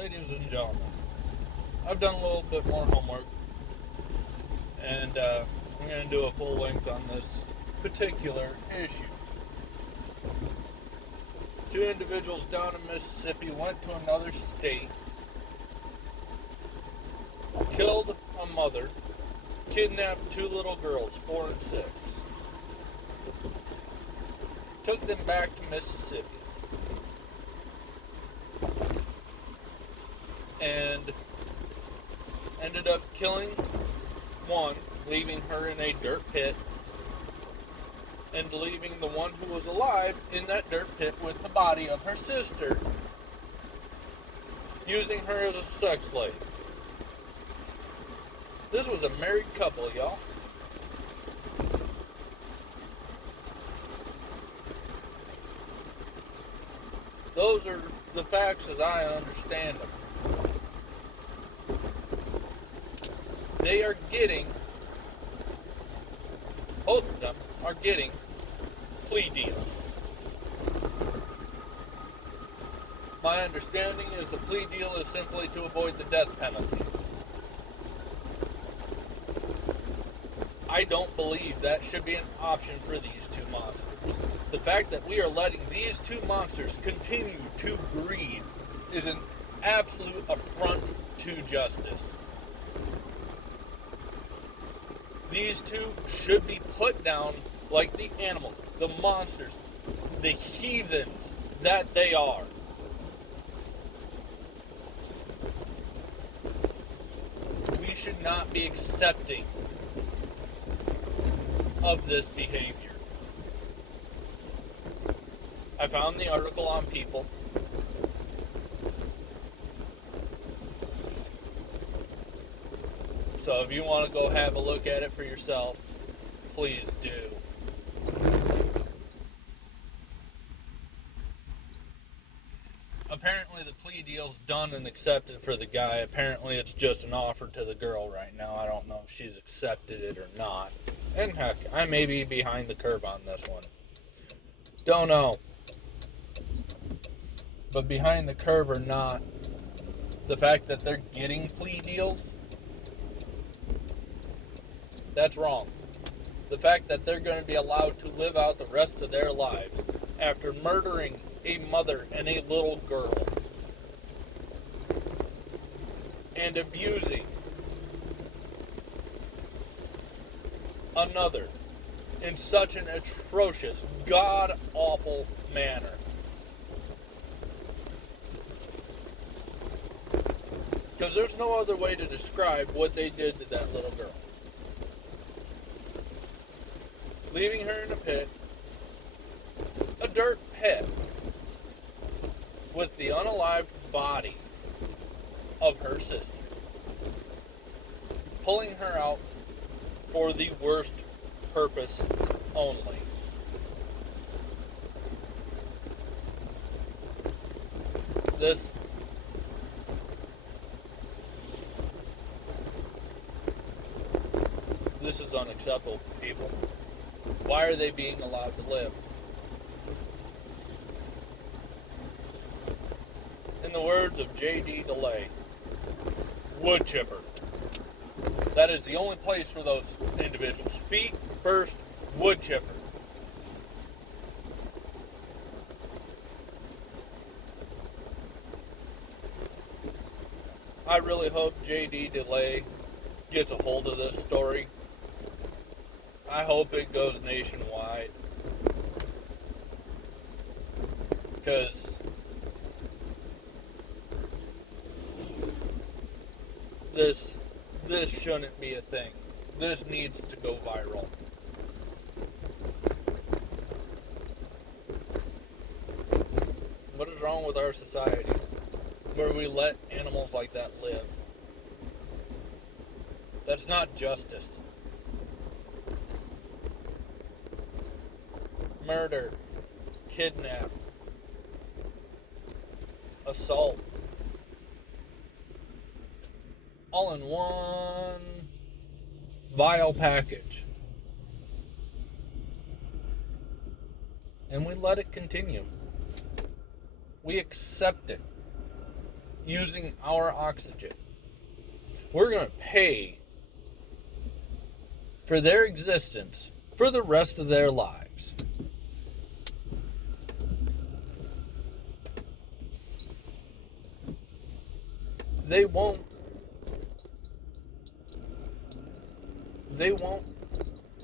ladies and gentlemen, I've done a little bit more homework, and I'm going to do a full length on this particular issue. Two individuals down in Mississippi went to another state, killed a mother, kidnapped two little girls, 4 and 6, took them back to Mississippi, and ended up killing one, leaving her in a dirt pit, and leaving the one who was alive in that dirt pit with the body of her sister, using her as a sex slave. This was a married couple, y'all. Those are the facts as I understand them. They are getting, both of them are getting plea deals. My understanding is the plea deal is simply to avoid the death penalty. I don't believe that should be an option for these two monsters. The fact that we are letting these two monsters continue to breed is an absolute affront to justice. These two should be put down like the animals, the monsters, the heathens that they are. We should not be accepting of this behavior. I found the article on People. So if you want to go have a look at it for yourself, please do. Apparently the plea deal's done and accepted for the guy. Apparently it's just an offer to the girl right now. I don't know if she's accepted it or not. And heck, I may be behind the curve on this one. Don't know. But behind the curve or not, the fact that they're getting plea deals, that's wrong. The fact that they're going to be allowed to live out the rest of their lives after murdering a mother and a little girl and abusing another in such an atrocious, god-awful manner. Because there's no other way to describe what they did to that little girl. Leaving her in a pit, a dirt pit, with the unalived body of her sister. Pulling her out for the worst purpose only. This is unacceptable, people. Why are they being allowed to live? In the words of J.D. DeLay, wood chipper. That is the only place for those individuals. Feet first, wood chipper. I really hope J.D. DeLay gets a hold of this story. I hope it goes nationwide. Because this shouldn't be a thing. This needs to go viral. What is wrong with our society where we let animals like that live? That's not justice. Murder, kidnap, assault, all in one vile package. And we let it continue. We accept it. using our oxygen. We're going to pay for their existence for the rest of their lives. They won't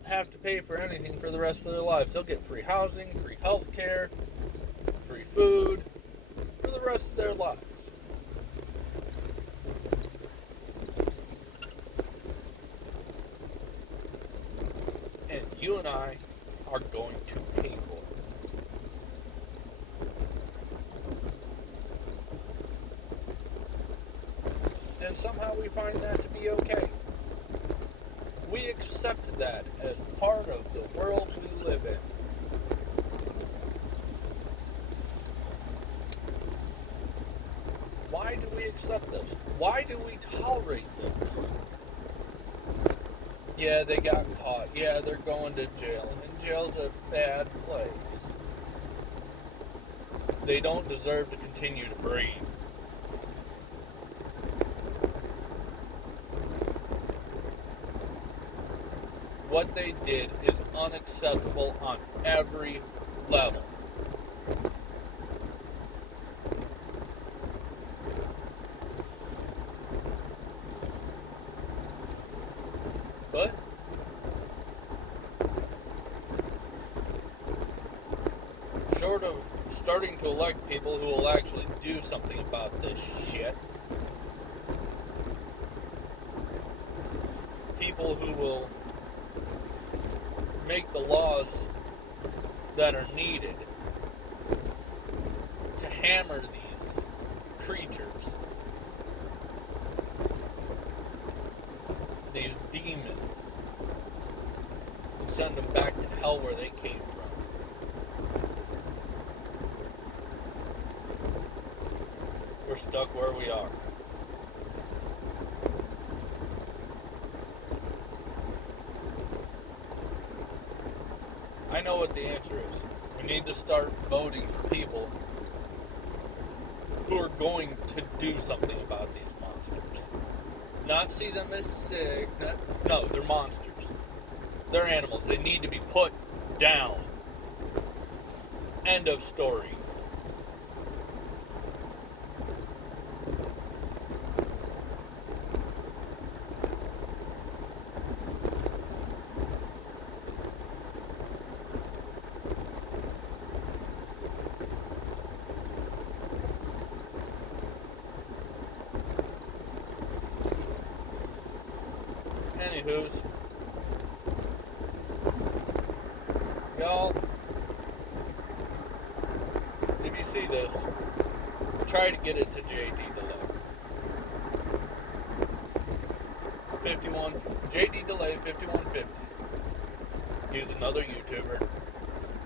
have to pay for anything for the rest of their lives. They'll get free housing, free health care, free food for the rest of their lives. And you and I are going to pay for it. And somehow we find that to be okay. We accept that as part of the world we live in. Why do we accept this? Why do we tolerate this? Yeah, they got caught. Yeah, they're going to jail. And jail's a bad place. They don't deserve to continue to breathe. What they did is unacceptable on every level. But short of starting to elect people who will actually do something about this shit, people who will make the laws that are needed to hammer these creatures, these demons, and send them back to hell where they came from. We're stuck where we are. I know what the answer is. We need to start voting for people who are going to do something about these monsters. Not see them as sick. No, they're monsters. They're animals. They need to be put down. End of story. Anywho's, y'all, if you see this, try to get it to JD Delay. JD Delay 5150. He's another YouTuber.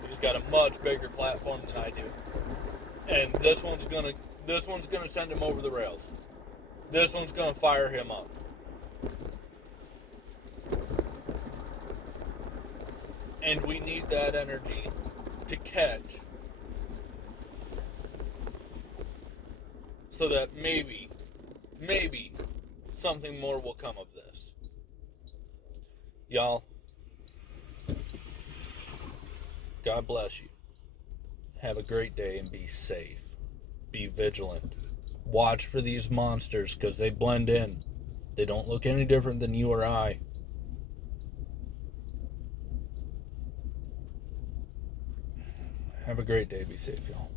He's got a much bigger platform than I do. And this one's gonna send him over the rails. This one's gonna fire him up. And we need that energy to catch so that maybe something more will come of this. Y'all, God bless you. Have a great day and be safe. Be vigilant. Watch for these monsters because they blend in. They don't look any different than you or I. Have a great day. Be safe, y'all.